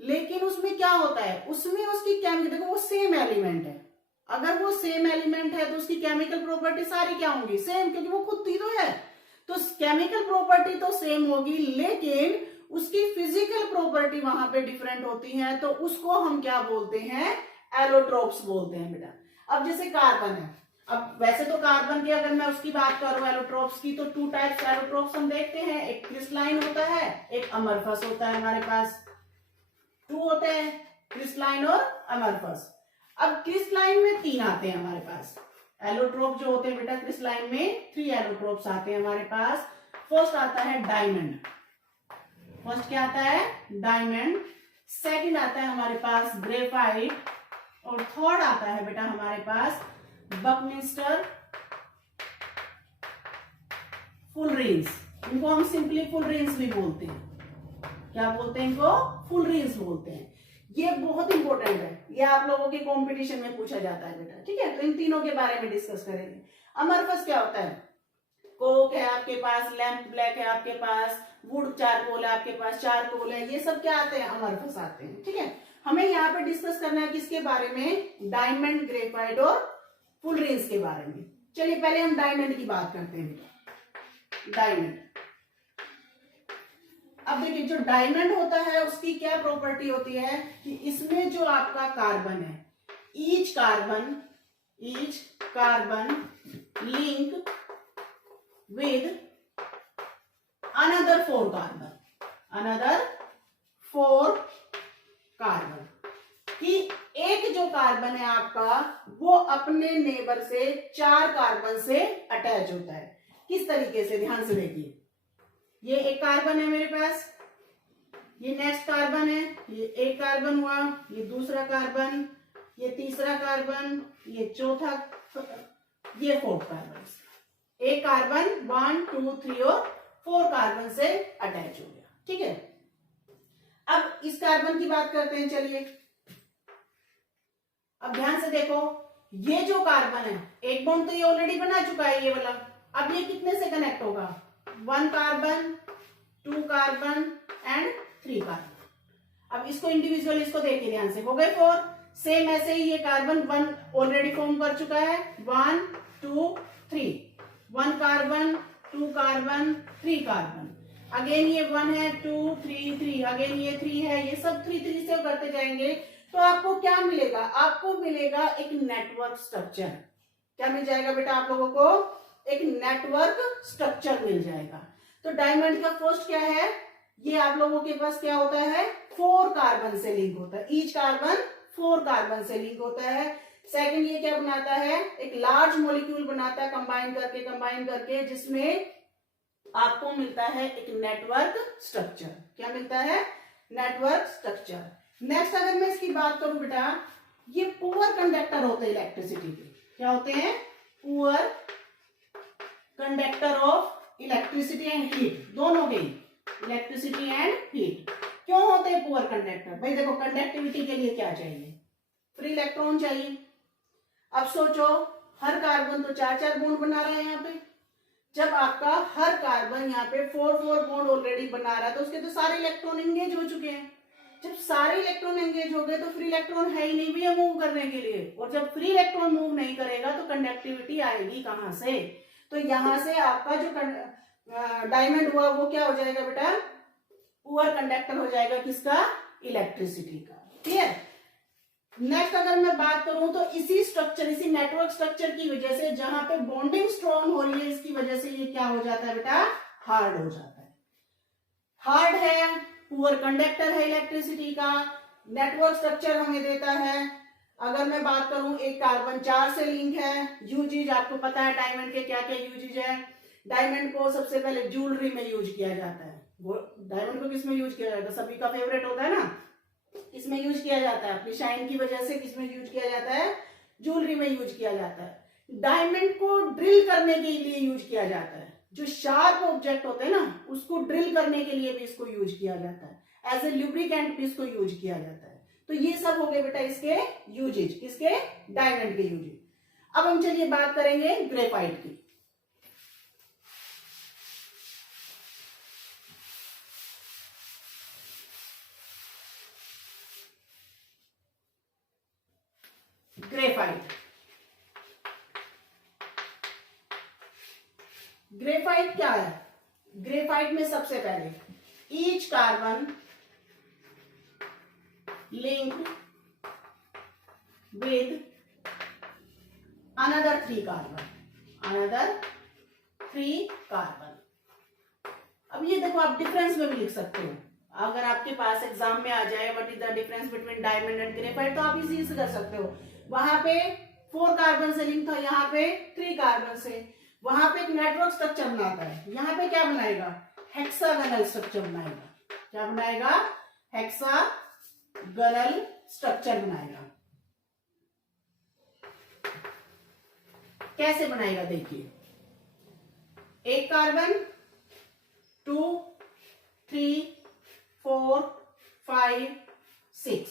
लेकिन उसमें क्या होता है? उसमें उसकी केमिकल, देखो वो सेम एलिमेंट है। अगर वो सेम एलिमेंट है तो उसकी केमिकल प्रॉपर्टी सारी क्या होंगी? सेम, क्योंकि वो खुद ही तो है। तो केमिकल प्रॉपर्टी तो सेम होगी, लेकिन उसकी फिजिकल प्रॉपर्टी वहां पे डिफरेंट होती है। तो उसको हम क्या बोलते हैं? एलोट्रोप्स बोलते हैं बेटा। अब जैसे कार्बन है, अब वैसे तो कार्बन की अगर मैं उसकी बात करूं एलोट्रोप्स की, तो 2 टाइप्स एलोट्रोप्स हम देखते हैं। एक क्रिस्टलाइन होता है, एक अमरफस होता है। हमारे पास 2 होते हैं, क्रिस्टलाइन और अमरफस। अब क्रिस्टलाइन में 3 आते हैं हमारे पास। एलोट्रोप जो होते हैं बेटा, क्रिस्टलाइन में 3 एलोट्रोप्स आते हैं हमारे पास। फर्स्ट आता है डायमंड। फर्स्ट क्या आता है? डायमंड। सेकंड आता है हमारे पास ग्रेफाइट, और थर्ड आता है बेटा हमारे पास बकमिंस्टर फुलरेंस। इनको हम सिंपली फुलरेंस भी बोलते हैं। क्या बोलते हैं इनको? फुलरेंस बोलते हैं। ये बहुत इंपॉर्टेंट है, ये आप लोगों के कंपटीशन में पूछा जाता है बेटा। ठीक है? तो इन तीनों के बारे में डिस्कस करेंगे। अमरफस क्या होता है? कोक है आपके पास, लैंप ब्लैक है आपके पास, वुड चारकोल है आपके पास, चारकोल है, ये सब क्या आते हैं? अमरफस आते हैं। ठीक है? हमें यहाँ पे डिस्कस करना है किसके बारे में? डायमंड, ग्रेफाइट और फुलरेंस के बारे में। चलिए पहले हम डायमंड की बात करते हैं। डायमंड, अब देखिए जो डायमंड होता है उसकी क्या प्रॉपर्टी होती है कि इसमें जो आपका कार्बन है, each carbon link with another 4 carbon कि एक जो कार्बन है आपका वो अपने नेबर से 4 कार्बन से अटैच होता है। किस तरीके से, ध्यान से देखिए, ये एक कार्बन है मेरे पास, ये नेक्स्ट कार्बन है, ये एक कार्बन हुआ, ये दूसरा कार्बन, ये तीसरा कार्बन, ये चौथा, ये 4th कार्बन। एक कार्बन 1 2 3 और 4 कार्बन से अटैच हो गया। ठीक है, अब इस कार्बन की बात करते हैं। चलिए अब ध्यान से देखो, ये जो कार्बन है एक बॉन्ड तो ये ऑलरेडी बना चुका है ये वाला, अब ये कितने से कनेक्ट होगा, 1 कार्बन 2 कार्बन एंड 3 कार्बन। अब इसको इंडिविजुअल इसको देखिए ध्यान से, हो गए 4। सेम ऐसे ही ये कार्बन 1 ऑलरेडी फॉर्म कर चुका है, 1 2 3, 1 कार्बन 2 कार्बन 3 कार्बन, अगेन ये 1 है 2 3 3, अगेन ये 3 है, ये सब 3 3 से करते जाएंगे तो आपको क्या मिलेगा, आपको मिलेगा एक नेटवर्क स्ट्रक्चर। क्या मिल जाएगा बेटा आप लोगों को, एक नेटवर्क स्ट्रक्चर मिल जाएगा। तो डायमंड का फर्स्ट क्या है, ये आप लोगों के पास क्या होता है, 4 कार्बन से लिंक होता है, ईच कार्बन 4 कार्बन से लिंक होता है। सेकंड ये क्या बनाता है, एक लार्ज मॉलिक्यूल बनाता है कंबाइन करके जिसमें आपको मिलता है एक नेटवर्क स्ट्रक्चर। क्या मिलता है, नेटवर्क स्ट्रक्चर। नेक्स्ट अगर मैं इसकी बात करूं बेटा, ये पुअर कंडक्टर होते हैं इलेक्ट्रिसिटी के। क्या होते हैं, poor conductor of electricity and heat, दोनों के, इलेक्ट्रिसिटी एंड हीट। क्यों होते हैं पुअर कंडक्टर, भाई देखो कंडक्टिविटी के लिए क्या चाहिए, फ्री इलेक्ट्रॉन चाहिए। अब सोचो हर कार्बन तो 4 बॉन्ड बना रहे हैं यहाँ पे, जब आपका हर कार्बन यहाँ पे 4 बॉन्ड ऑलरेडी बना रहा है तो उसके तो सारे इलेक्ट्रॉन एंगेज हो चुके हैं। जब सारे इलेक्ट्रॉन एंगेज हो गए तो फ्री इलेक्ट्रॉन है ही नहीं भी मूव करने के लिए, और जब फ्री इलेक्ट्रॉन मूव नहीं करेगा तो कंडक्टिविटी आएगी कहां से, तो यहां से आपका जो डायमंड हुआ वो क्या हो जाएगा बेटा, पुअर कंडक्टर हो जाएगा, किसका, इलेक्ट्रिसिटी का। क्लियर। नेक्स्ट अगर मैं बात करूं तो इसी स्ट्रक्चर, इसी नेटवर्क स्ट्रक्चर की वजह से जहां पे बॉन्डिंग स्ट्रॉन्ग हो रही है इसकी वजह से ये क्या हो जाता है बेटा, हार्ड हो जाता है। हार्ड है, पुअर कंडक्टर है इलेक्ट्रिसिटी का, नेटवर्क स्ट्रक्चर हमें देता है। अगर मैं बात करूं एक कार्बन 4 से लिंक है, यूजेज आपको पता है डायमंड के क्या क्या यूजेज है। डायमंड को सबसे पहले ज्वेलरी में यूज किया जाता है, वो डायमंड को किसमें यूज किया जाता है, सभी का फेवरेट होता है ना, इसमें यूज किया जाता है, अपनी शाइन की वजह से किसमें यूज किया जाता है, ज्वेलरी में यूज किया जाता है। डायमंड को ड्रिल करने के लिए यूज किया जाता है, जो शार्प ऑब्जेक्ट होते हैं ना उसको ड्रिल करने के लिए भी इसको यूज किया जाता है, एज ए ल्यूब्रिकेंट भी इसको यूज किया जाता है। तो ये सब हो गए बेटा इसके यूजेज, किसके, डायमंड के यूजेज। अब हम चलिए बात करेंगे ग्रेफाइट की। ग्रेफाइट क्या है, ग्रेफाइट में सबसे पहले each carbon link with another 3 carbon. अब ये देखो आप डिफरेंस में भी लिख सकते हो, अगर आपके पास एग्जाम में आ जाए what is the difference between diamond and graphite तो आप इजी से कर सकते हो। वहां पे 4 कार्बन से लिंक था, यहाँ पे 3 कार्बन से, वहां पे एक नेटवर्क स्ट्रक्चर बनाता है, यहाँ पे क्या बनाएगा, हेक्सागोनल स्ट्रक्चर बनाएगा। क्या बनाएगा, हेक्सागोनल स्ट्रक्चर बनाएगा। कैसे बनाएगा देखिए, एक कार्बन 2 3 4 5 6,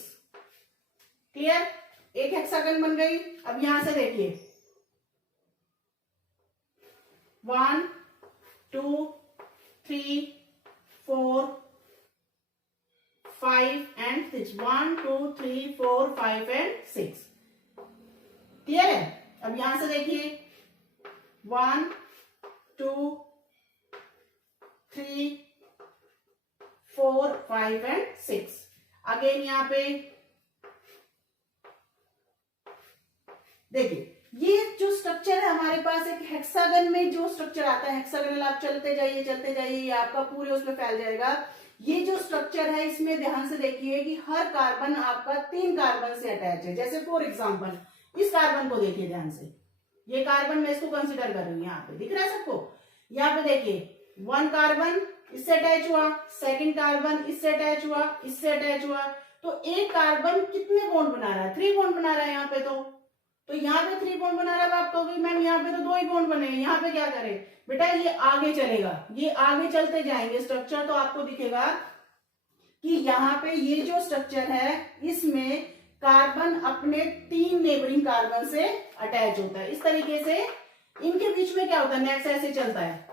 क्लियर, एक हेक्सागन बन गई। अब यहां से देखिए 1 2 3 4 5 and 6, 1 2 3 4 5 and 6, क्लियर है। अब यहां से देखिए 1 2 3 4, 5 एंड 6। अगेन यहाँ पे देखिए, ये जो स्ट्रक्चर है हमारे पास एक हेक्सागन में जो स्ट्रक्चर आता है, हेक्सागनल, आप चलते जाइए ये आपका पूरे उसमें फैल जाएगा। ये जो स्ट्रक्चर है इसमें ध्यान से देखिए कि हर कार्बन आपका 3 कार्बन से अटैच है। जैसे फॉर एग्जांपल इस कार्बन को देखिए ध्यान से, ये कार्बन मैं इसको कंसिडर कर रही हूँ, यहाँ पे दिख रहा है सबको। यहाँ पे देखिए 1 कार्बन इससे अटैच हुआ, 2nd कार्बन इससे अटैच हुआ, इससे अटैच हुआ, तो एक कार्बन कितने बॉन्ड बना रहा है? 3 बॉन्ड बना रहा है यहाँ पे। तो यहाँ पे 3 बॉन्ड बना रहा है, आप कहोगे मैम यहाँ पे तो 2 ही बॉन्ड बने हैं, यहाँ पे क्या करें? बेटा ये आगे चलेगा, ये आगे चलते जाएंगे स्ट्रक्चर, तो आपको दिखेगा कि यहाँ पे ये जो स्ट्रक्चर है इसमें कार्बन अपने 3 नेबरिंग कार्बन से अटैच होता है। इस तरीके से इनके बीच में क्या होता है, नेक्स्ट ऐसे चलता है,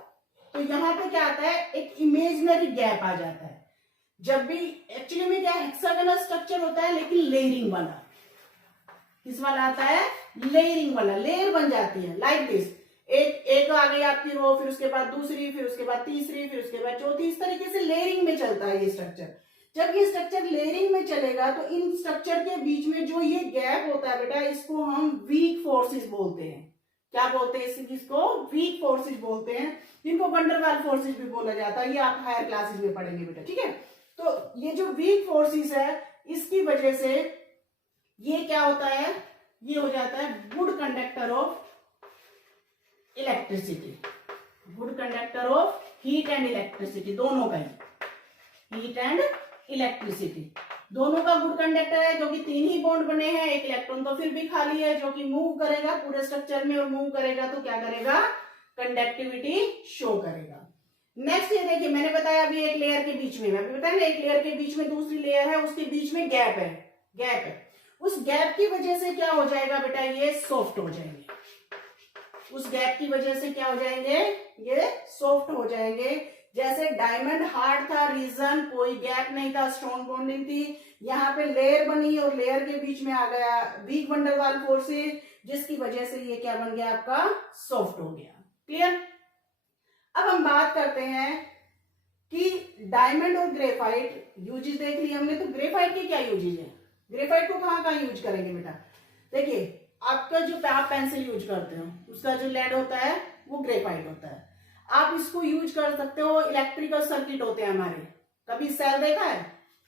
तो यहाँ पे क्या आता है, एक इमेजिनरी गैप आ जाता है। जब भी एक्चुअली में क्या हेक्सागोनल स्ट्रक्चर होता है लेकिन लेयरिंग वाला, किस वाला आता है? लेयरिंग वाला, लेयर बन जाती है लाइक दिस। एक आ गई आपकी रो, फिर उसके बाद दूसरी, फिर उसके बाद तीसरी, फिर उसके बाद चौथी, इस तरीके से लेयरिंग में चलता है ये स्ट्रक्चर। जब ये स्ट्रक्चर लेयरिंग में चलेगा तो इन स्ट्रक्चर के बीच में जो ये गैप होता है बेटा, इसको हम वीक फोर्सेस बोलते हैं। क्या बोलते हैं इसको? वीक फोर्सेस बोलते हैं, जिनको वंडरवाल फोर्सेस भी बोला जाता है। ये आप हायर क्लासेस में पढ़ेंगे बेटा, ठीक है। तो ये जो वीक फोर्सेस है इसकी वजह से ये क्या होता है, ये हो जाता है good conductor of electricity, good conductor of heat and electricity, दोनों का ही, हीट एंड इलेक्ट्रिसिटी दोनों का गुड कंडक्टर है, क्योंकि 3 ही बॉन्ड बने हैं, एक इलेक्ट्रॉन तो फिर भी खाली है जो कि मूव करेगा पूरे स्ट्रक्चर में, और मूव करेगा तो क्या करेगा? कंडक्टिविटी शो करेगा। नेक्स्ट ये देखिए, मैंने बताया अभी एक लेयर के बीच में, मैं बताया ना एक लेयर के बीच में दूसरी लेयर है, उसके बीच में गैप है। उस गैप की वजह से क्या हो जाएगा बेटा? ये सॉफ्ट हो जाएंगे। उस गैप की वजह से क्या हो जाएंगे? ये सॉफ्ट हो जाएंगे। जैसे डायमंड हार्ड था, रीजन कोई गैप नहीं था, स्ट्रॉन्ग बॉन्डिंग थी, यहाँ पे लेयर बनी और लेयर के बीच में आ गया वीक वंडरवाल फोर्सेस, जिसकी वजह से ये क्या बन गया? आपका सॉफ्ट हो गया। क्लियर? अब हम बात करते हैं कि डायमंड और ग्रेफाइट यूजेस देख लिया हमने, तो ग्रेफाइट के क्या यूजेस है? ग्रेफाइट को कहाँ यूज करेंगे बेटा? देखिए, आपका जो आप पेंसिल यूज करते हो उसका जो लेड होता है वो ग्रेफाइट होता है। आप इसको यूज कर सकते हो, इलेक्ट्रिकल सर्किट होते हैं हमारे। कभी सेल देखा है?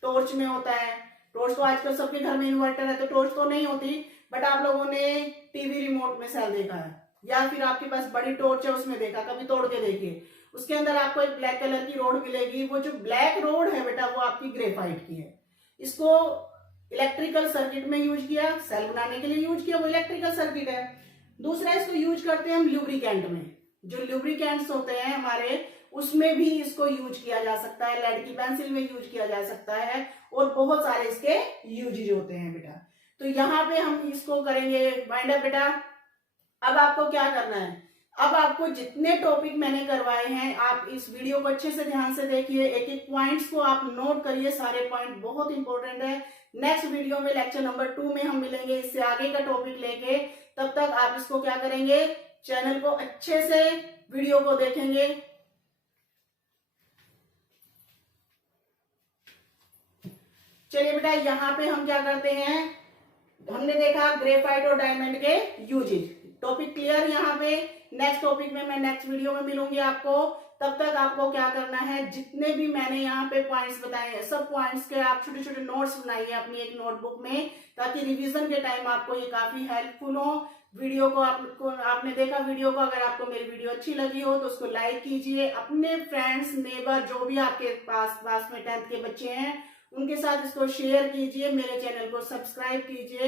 टॉर्च में होता है। टॉर्च तो आजकल सबके घर में इन्वर्टर है, तो टॉर्च तो नहीं होती, बट आप लोगों ने टीवी रिमोट में सेल देखा है, या फिर आपके पास बड़ी टॉर्च है उसमें देखा, कभी तोड़ के देखिए, उसके अंदर आपको एक ब्लैक कलर की रोड मिलेगी। वो जो ब्लैक रोड है बेटा वो आपकी ग्रेफाइट की है। इसको इलेक्ट्रिकल सर्किट में यूज किया, सेल बनाने के लिए यूज किया, वो इलेक्ट्रिकल सर्किट है। दूसरा इसको यूज करते हैं हम लुब्रिकेंट में, जो लुब्रिकेंट्स होते हैं हमारे उसमें भी इसको यूज किया जा सकता है, लेड की पेंसिल में यूज किया जा सकता है, और बहुत सारे इसके यूजेज होते हैं बेटा। तो यहाँ पे हम इसको करेंगे वाइंड अप बेटा। अब आपको क्या करना है? अब आपको जितने टॉपिक मैंने करवाए हैं आप इस वीडियो को अच्छे से ध्यान से देखिए, एक एक पॉइंट्स को आप नोट करिए, सारे पॉइंट बहुत इंपॉर्टेंट है। नेक्स्ट वीडियो में लेक्चर नंबर 2 में हम मिलेंगे इससे आगे का टॉपिक लेके। तब तक आप इसको क्या करेंगे? चैनल को अच्छे से वीडियो को देखेंगे। चलिए बेटा, यहाँ पे हम क्या करते हैं, हमने देखा ग्रेफाइट और डायमंड के यूजेज। टॉपिक क्लियर यहाँ पे। नेक्स्ट टॉपिक में मैं नेक्स्ट वीडियो में मिलूंगी आपको। तब तक आपको क्या करना है, जितने भी मैंने यहाँ पे पॉइंट्स बताए हैं सब पॉइंट्स के आप छोटे छोटे नोट्स बनाइए अपनी एक नोटबुक में, ताकि रिवीजन के टाइम आपको ये काफी हेल्पफुल हो। वीडियो को आपने देखा वीडियो को, अगर आपको मेरी वीडियो अच्छी लगी हो तो उसको लाइक कीजिए, अपने फ्रेंड्स नेबर जो भी आपके पास में 10th के बच्चे हैं उनके साथ इसको शेयर कीजिए, मेरे चैनल को सब्सक्राइब कीजिए।